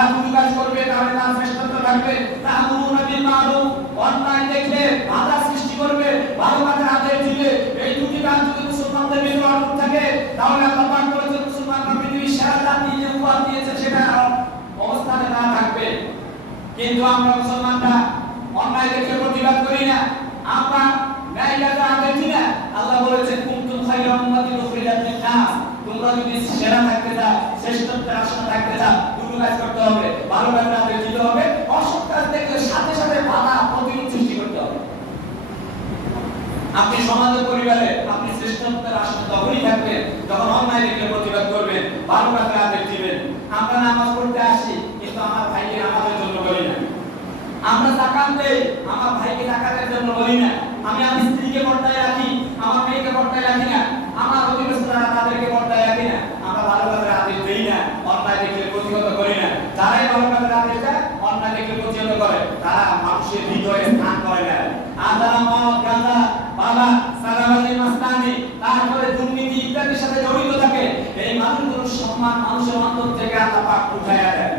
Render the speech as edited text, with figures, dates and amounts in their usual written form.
যারা দুটো কাজ করবে তাহলে তার শ্রেষ্ঠত্ব থাকবে। তা'মুরুনা বিল মা'রুফ, অন্যায় দেখলে বাধা সৃষ্টি করবে, ভালো কাজের আদেশ দিবে। এই দুটি কাজ যদি মুসলমানদের ভিতরে অটুট থাকে তাহলে আল্লাহ পাক বলেছেন মুসলমানরা পৃথিবীর সেরা জাতি যে উপহার দিয়েছে সেটা অবস্থানে না থাকবে। কিন্তু আমরা মুসলমানরা অন্যায় দেখে প্রতিবাদ করি না, আমরা ন্যায় কাজের আদেশ দিই না। আল্লাহ বলেছেন কুনতুম খায়রা উম্মাতিন উখরিজাত লিন-নাস, তোমরা যদি সেরা থাকতে চাও, শ্রেষ্ঠত্বের আসনে থাকতে চাও, দুটো কাজ করতে হবে, ভালো কাজের আদেশ দিতে হবে, অসৎ কাজ দেখলে সাথে সাথে বাধা প্রতিরোধ সৃষ্টি করতে হবে। আপনি সমাজের পরিবারে আপনি শ্রেষ্ঠত্বের আসনে তখনই থাকবেন যখন অন্যায় দেখলে প্রতিবাদ করবেন, ভালো কাজের আদেশ দিবেন। আমরা নামাজ পড়তে আসি কিন্তু আমার ভাইকে নামাজের জন্য বলি না, আমরা যাকাত দেই আমার ভাইকে যাকাতের জন্য বলি না, আমি আমার স্ত্রীকে পর্দায় রাখি আমার মেয়েকে পর্দায় রাখি না, আমার অধিবাসীরা তাদেরকে পর্দায় রাখি না। আমরা ভালো কাজের আদেশ দেই না, অন্যায় দেখলে প্রতিহত করি না। যারাই ভালো কাজের আদেশ দেয়, অন্যায় দেখলে প্রতিহত করে, তারা মানুষের হৃদয়ে স্থান করে নেয়। আর যারা মদ, গাঁজা, বাবা, সারাবাজি, মাস্তানি, তারপরে দুর্নীতি ইত্যাদির সাথে জড়িত থাকে, এই মানুষগুলোর সম্মান মানুষের অন্তর থেকে আল্লাহ পাক উঠাইয়া দেয়।